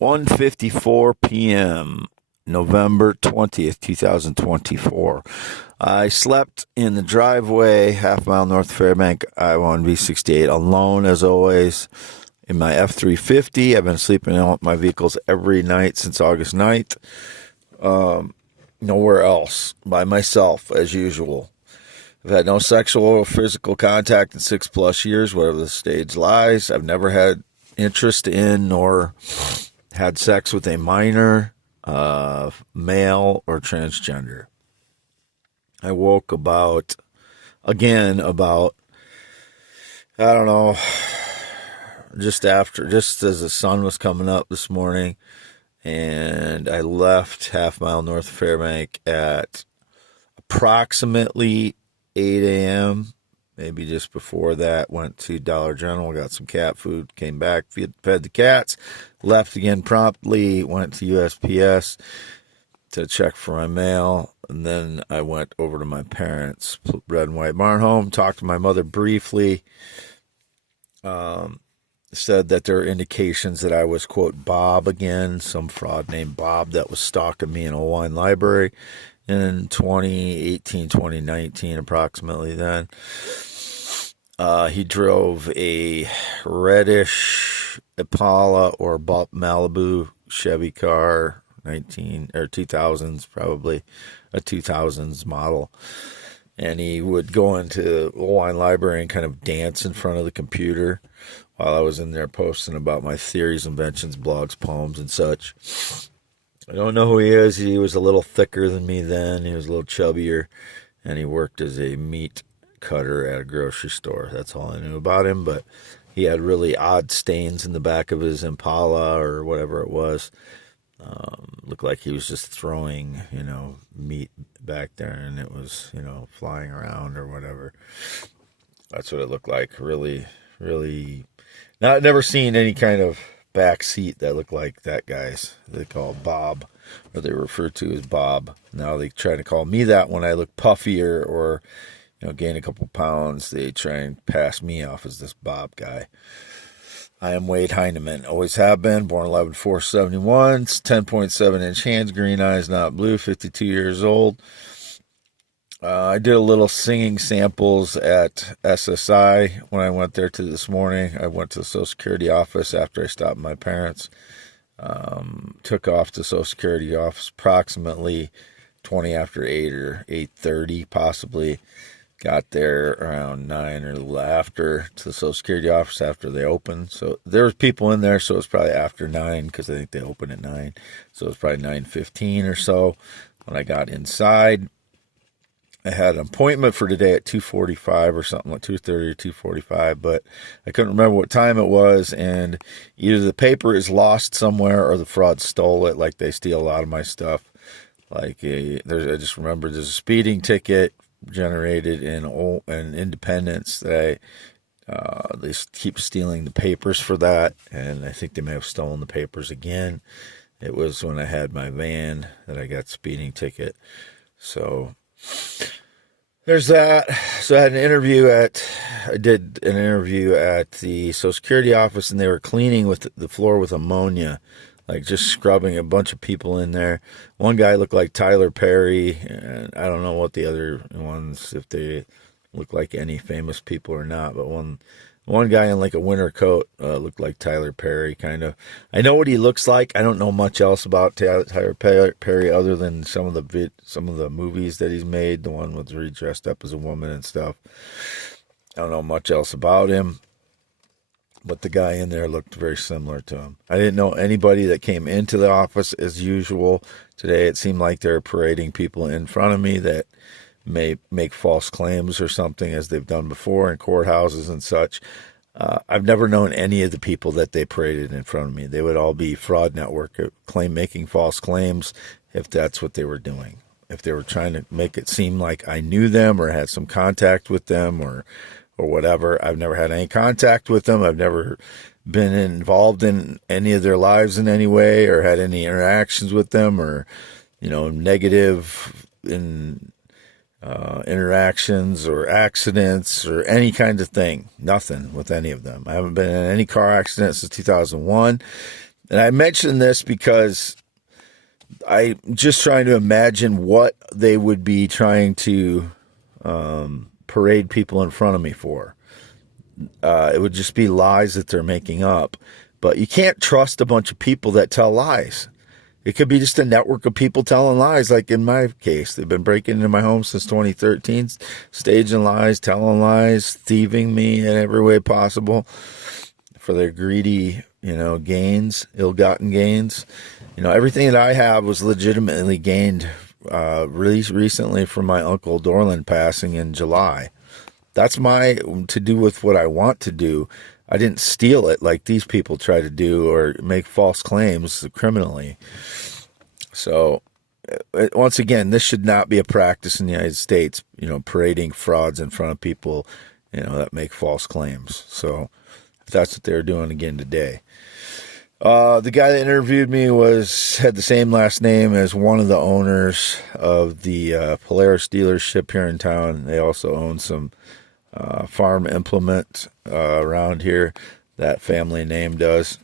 1:54 p.m., November 20th, 2024. I slept in the driveway, half mile north of Fairbank, Iowa on V68, alone as always, in my F-350. I've been sleeping in my vehicles every night since August 9th. Nowhere else, by myself, as usual. I've had no sexual or physical contact in 6+ years, whatever the stage lies. I've never had interest in nor had sex with a minor, male, or transgender. I woke about, I don't know, just as the sun was coming up this morning, and I left half mile north of Fairbank at approximately 8 a.m., maybe just before that. Went to Dollar General, got some cat food, came back, fed the cats, left again promptly, went to USPS to check for my mail, and then I went over to my parents' red and white barn home, talked to my mother briefly, said that there are indications that I was, quote, Bob again, some fraud named Bob that was stalking me in a wine library in 2018, 2019, approximately then. He drove a reddish Impala or Malibu Chevy car, 2000s, probably a 2000s model. And he would go into the wine library and kind of dance in front of the computer while I was in there posting about my theories, inventions, blogs, poems, and such. I don't know who he is. He was a little thicker than me then. He was a little chubbier, and he worked as a meat cutter at a grocery store. That's all I knew about him, but he had really odd stains in the back of his Impala or whatever it was. Looked like he was just throwing, meat back there, and it was, flying around or whatever. That's what it looked like. Really, really. Now, I've never seen any kind of back seat that looked like that guy's. They call Bob, or they refer to as Bob. Now they try to call me that when I look puffier or, gain a couple pounds. They try and pass me off as this Bob guy. I am Wade Heineman. Always have been. Born 11/4/71. 10.7-inch hands, green eyes, not blue. 52 years old. I did a little singing samples at SSI when I went there this morning. I went to the Social Security office after I stopped my parents. Took off to the Social Security office approximately 20 after 8 or 8:30 possibly. Got there around 9 or after to the Social Security office after they opened. So there was people in there, so it was probably after 9 because I think they open at 9. So it was probably 9:15 or so when I got inside. I had an appointment for today at 2:45 or something, like 2:30 or 2:45, but I couldn't remember what time it was, and either the paper is lost somewhere or the fraud stole it, like they steal a lot of my stuff. I just remember there's a speeding ticket generated in Independence that they keep stealing the papers for that, and I think they may have stolen the papers again. It was when I had my van that I got speeding ticket. So there's that. So I did an interview at the Social Security office, and they were cleaning with the floor with ammonia, like just scrubbing a bunch of people in there. One guy looked like Tyler Perry, and I don't know what the other ones, if they look like any famous people or not, but one guy in like a winter coat looked like Tyler Perry, kind of. I know what he looks like. I don't know much else about Tyler Perry other than some of the movies that he's made. The one where he dressed up as a woman and stuff. I don't know much else about him, but the guy in there looked very similar to him. I didn't know anybody that came into the office as usual. Today it seemed like they're parading people in front of me that may make false claims or something, as they've done before in courthouses and such. I've never known any of the people that they paraded in front of me. They would all be fraud network making false claims if that's what they were doing. If they were trying to make it seem like I knew them or had some contact with them or whatever. I've never had any contact with them. I've never been involved in any of their lives in any way or had any interactions with them or, negative interactions or accidents or any kind of thing. Nothing with any of them. I haven't been in any car accident since 2001. And I mention this because I'm just trying to imagine what they would be trying to parade people in front of me for. It would just be lies that they're making up. But you can't trust a bunch of people that tell lies. It could be just a network of people telling lies, like in my case. They've been breaking into my home since 2013, staging lies, telling lies, thieving me in every way possible for their greedy, gains, ill-gotten gains. Everything that I have was legitimately gained recently from my uncle Dorland passing in July. That's to do with what I want to do. I didn't steal it like these people try to do or make false claims criminally. So, once again, this should not be a practice in the United States, parading frauds in front of people, that make false claims. So, that's what they're doing again today. The guy that interviewed me had the same last name as one of the owners of the Polaris dealership here in town. They also own some farm implement around here. That family name does,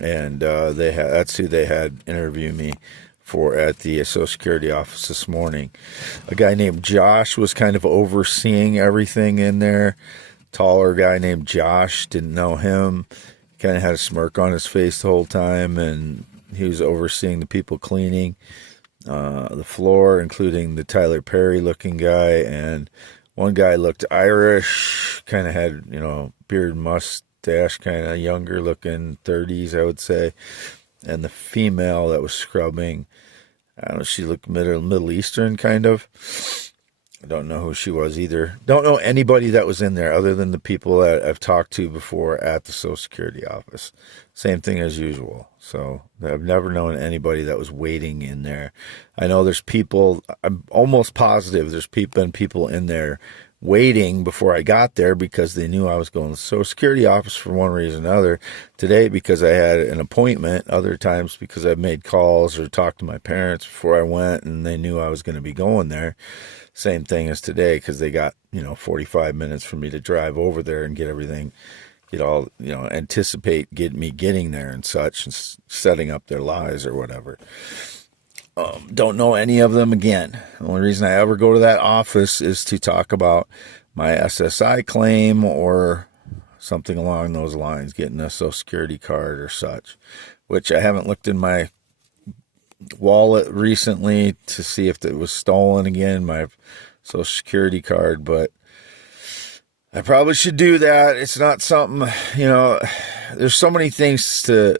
and that's who they had interview me for at the Social Security office this morning. A guy named Josh was kind of overseeing everything in there. Taller guy named Josh, didn't know him. Kind of had a smirk on his face the whole time, and he was overseeing the people cleaning the floor, including the Tyler Perry looking guy, and one guy looked Irish, kind of had, beard, mustache, kind of younger looking, 30s, I would say. And the female that was scrubbing, I don't know, she looked Middle Eastern, kind of. I don't know who she was either. Don't know anybody that was in there other than the people that I've talked to before at the Social Security office. Same thing as usual. So I've never known anybody that was waiting in there. I know there's people, I'm almost positive there's been people in there waiting before I got there because they knew I was going to the Social Security office for one reason or another. Today because I had an appointment, other times because I made calls or talked to my parents before I went and they knew I was going to be going there. Same thing as today because they got, 45 minutes for me to drive over there and get everything, anticipate me getting there and such and setting up their lies or whatever. Don't know any of them again. The only reason I ever go to that office is to talk about my SSI claim or something along those lines, getting a Social Security card or such, which I haven't looked in my wallet recently to see if it was stolen again, my Social Security card, but I probably should do that. It's not something, there's so many things to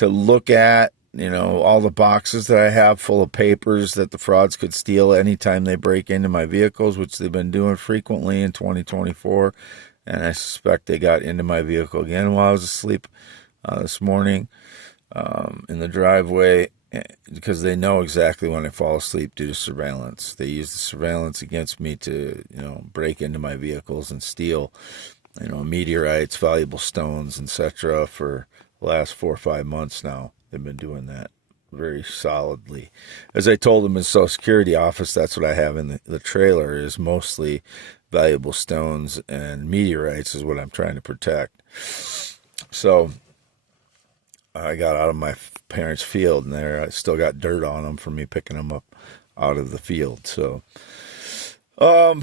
look at, all the boxes that I have full of papers that the frauds could steal anytime they break into my vehicles, which they've been doing frequently in 2024. And I suspect they got into my vehicle again while I was asleep this morning in the driveway, because they know exactly when I fall asleep due to surveillance. They use the surveillance against me to, break into my vehicles and steal, meteorites, valuable stones, etc. for the last 4 or 5 months now. They've been doing that very solidly. As I told them in the Social Security office, that's what I have in the trailer is mostly valuable stones and meteorites is what I'm trying to protect. So I got out of my parents' field, and I still got dirt on them from me picking them up out of the field. So, I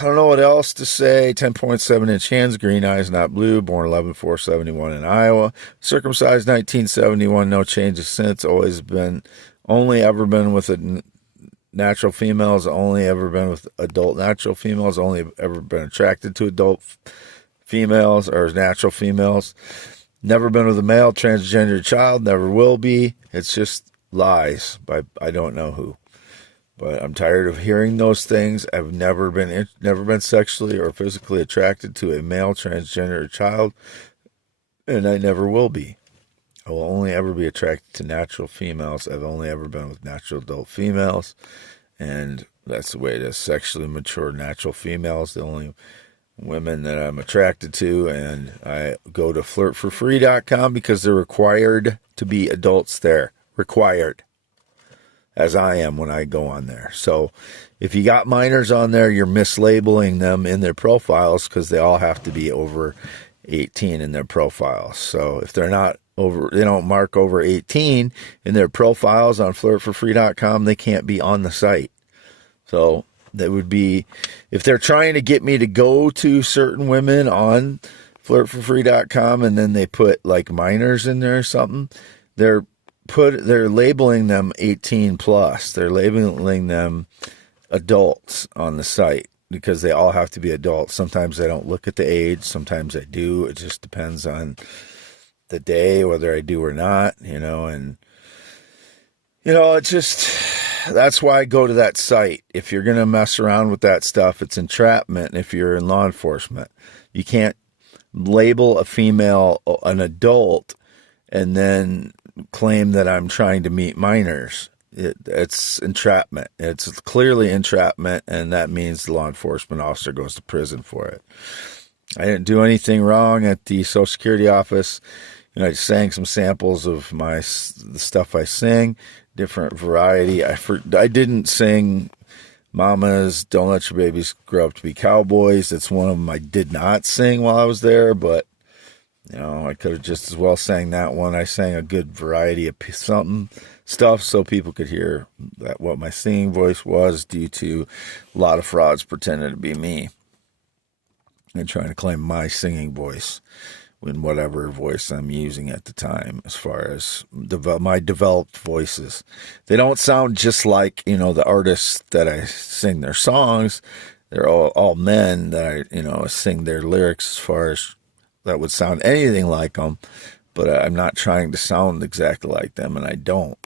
don't know what else to say. 10.7-inch hands, green eyes, not blue. Born 11/4/71 in Iowa. Circumcised 1971. No changes since. Only ever been with natural females. Only ever been with adult natural females. Only ever been attracted to adult females or natural females. Never been with a male transgender child, never will be. It's just lies by I don't know who. But I'm tired of hearing those things. I've never been sexually or physically attracted to a male transgender child, and I never will be. I will only ever be attracted to natural females. I've only ever been with natural adult females, and that's the way it is. Sexually mature natural females, the only women that I'm attracted to, and I go to flirtforfree.com because they're required to be adults there. Required. As I am when I go on there. So if you got minors on there, you're mislabeling them in their profiles because they all have to be over 18 in their profiles. So if they're not mark over 18 in their profiles on flirtforfree.com, they can't be on the site. So that would be, if they're trying to get me to go to certain women on flirtforfree.com and then they put like minors in there or something, they're labeling them 18 plus. They're labeling them adults on the site because they all have to be adults. Sometimes I don't look at the age. Sometimes I do. It just depends on the day, whether I do or not, and, it's just, that's why I go to that site. If you're going to mess around with that stuff, it's entrapment. If you're in law enforcement, you can't label a female an adult and then claim that I'm trying to meet minors. It's entrapment. It's clearly entrapment, and that means the law enforcement officer goes to prison for it. I didn't do anything wrong at the Social Security office. I sang some samples of the stuff I sing, different variety. I didn't sing Mamas, Don't Let Your Babies Grow Up to Be Cowboys. That's one of them I did not sing while I was there, but I could have just as well sang that one. I sang a good variety of stuff so people could hear that what my singing voice was, due to a lot of frauds pretending to be me and trying to claim my singing voice in whatever voice I'm using at the time, as far as my developed voices. They don't sound just like, the artists that I sing their songs. They're all men that I, sing their lyrics, as far as that would sound anything like them, but I'm not trying to sound exactly like them, and I don't.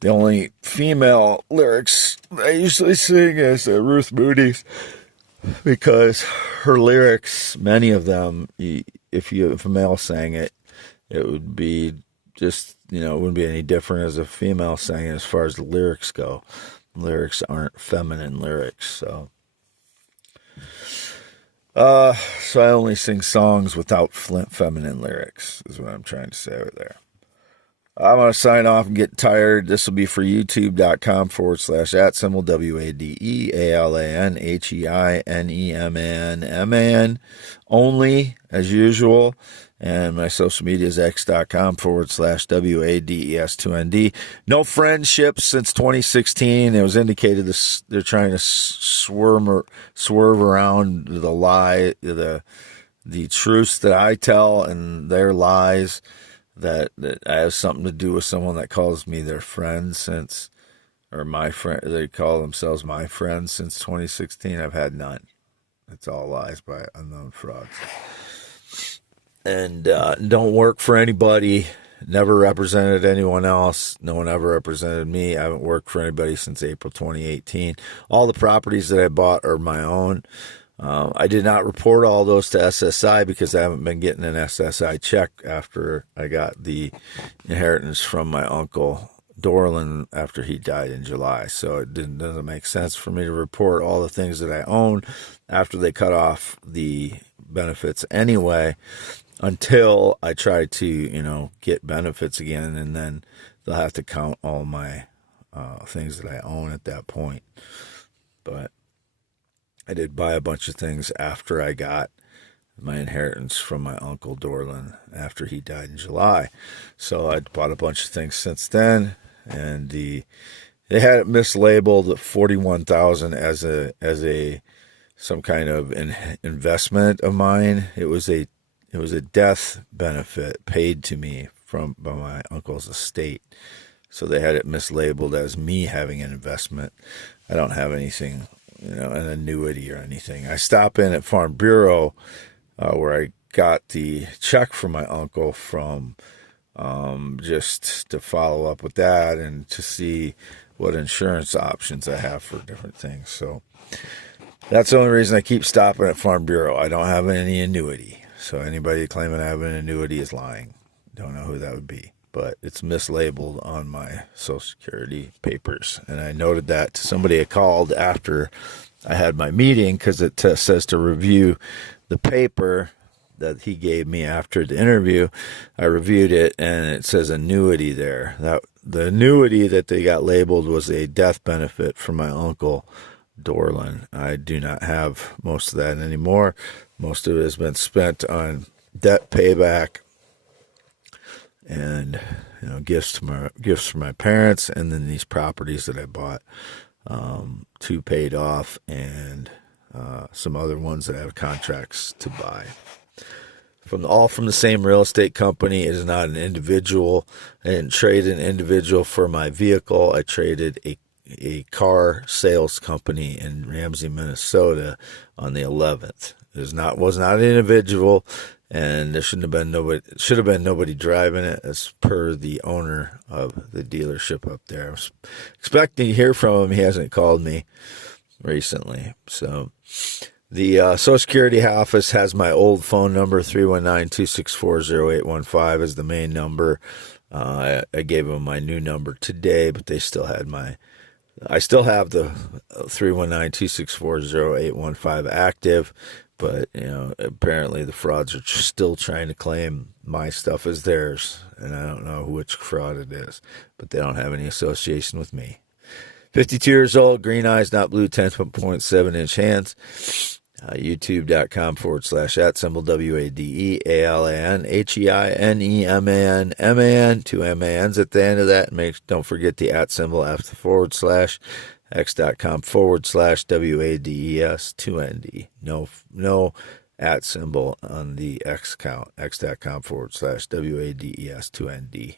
The only female lyrics I usually sing is Ruth Moody's, because her lyrics, many of them, if a male sang it, it would be just, it wouldn't be any different as a female sang it as far as the lyrics go. Lyrics aren't feminine lyrics, so I only sing songs without feminine lyrics, is what I'm trying to say right there. I'm going to sign off and get tired. This will be for youtube.com/@symbol WADEALANHEINEMAN only, as usual. And my social media is x.com/WADES2ND. No friendships since 2016. It was indicated they're trying to swerve around the lie, the truths that I tell and their lies, that I have something to do with someone that calls me their friend or my friend. They call themselves my friend since 2016. I've had none. It's all lies by unknown frauds. And don't work for anybody. Never represented anyone else. No one ever represented me. I haven't worked for anybody since April 2018. All the properties that I bought are my own. I did not report all those to SSI because I haven't been getting an SSI check after I got the inheritance from my uncle Dorland after he died in July. So it doesn't make sense for me to report all the things that I own after they cut off the benefits anyway, until I try to, get benefits again, and then they'll have to count all my things that I own at that point. But I did buy a bunch of things after I got my inheritance from my uncle Dorland after he died in July. So I bought a bunch of things since then, and they had it mislabeled at $41,000 as a some kind of investment of mine. It was a death benefit paid to me by my uncle's estate. So they had it mislabeled as me having an investment. I don't have anything, an annuity or anything. I stop in at Farm Bureau, where I got the check from my uncle from, just to follow up with that and to see what insurance options I have for different things. So that's the only reason I keep stopping at Farm Bureau. I don't have any annuity. So anybody claiming I have an annuity is lying. Don't know who that would be. But it's mislabeled on my Social Security papers. And I noted that to somebody I called after I had my meeting, because it says to review the paper that he gave me after the interview. I reviewed it, and it says annuity there. The annuity that they got labeled was a death benefit for my uncle Dorland. I do not have most of that anymore. Most of it has been spent on debt payback and gifts for my parents, and then these properties that I bought, 2 paid off, and some other ones that I have contracts to buy. All from the same real estate company. It is not an individual. I didn't trade an individual for my vehicle. I traded a car sales company in Ramsey, Minnesota on the 11th. It was not an individual, and there should have been nobody driving it, as per the owner of the dealership up there. I was expecting to hear from him. He hasn't called me recently. So the Social Security office has my old phone number, 319-264-0815 is the main number. I gave them my new number today, but they still had I still have the 319-264-0815 active, but apparently the frauds are still trying to claim my stuff as theirs, and I don't know which fraud it is, but they don't have any association with me. 52 years old, green eyes, not blue, 10.7-inch hands. YouTube.com/@symbol WADEALAN HEINEMAN, 2 MANs at the end of that. Don't forget the @ after /, x.com/WADES 2ND. No @ on the X account, x.com/WADES 2ND.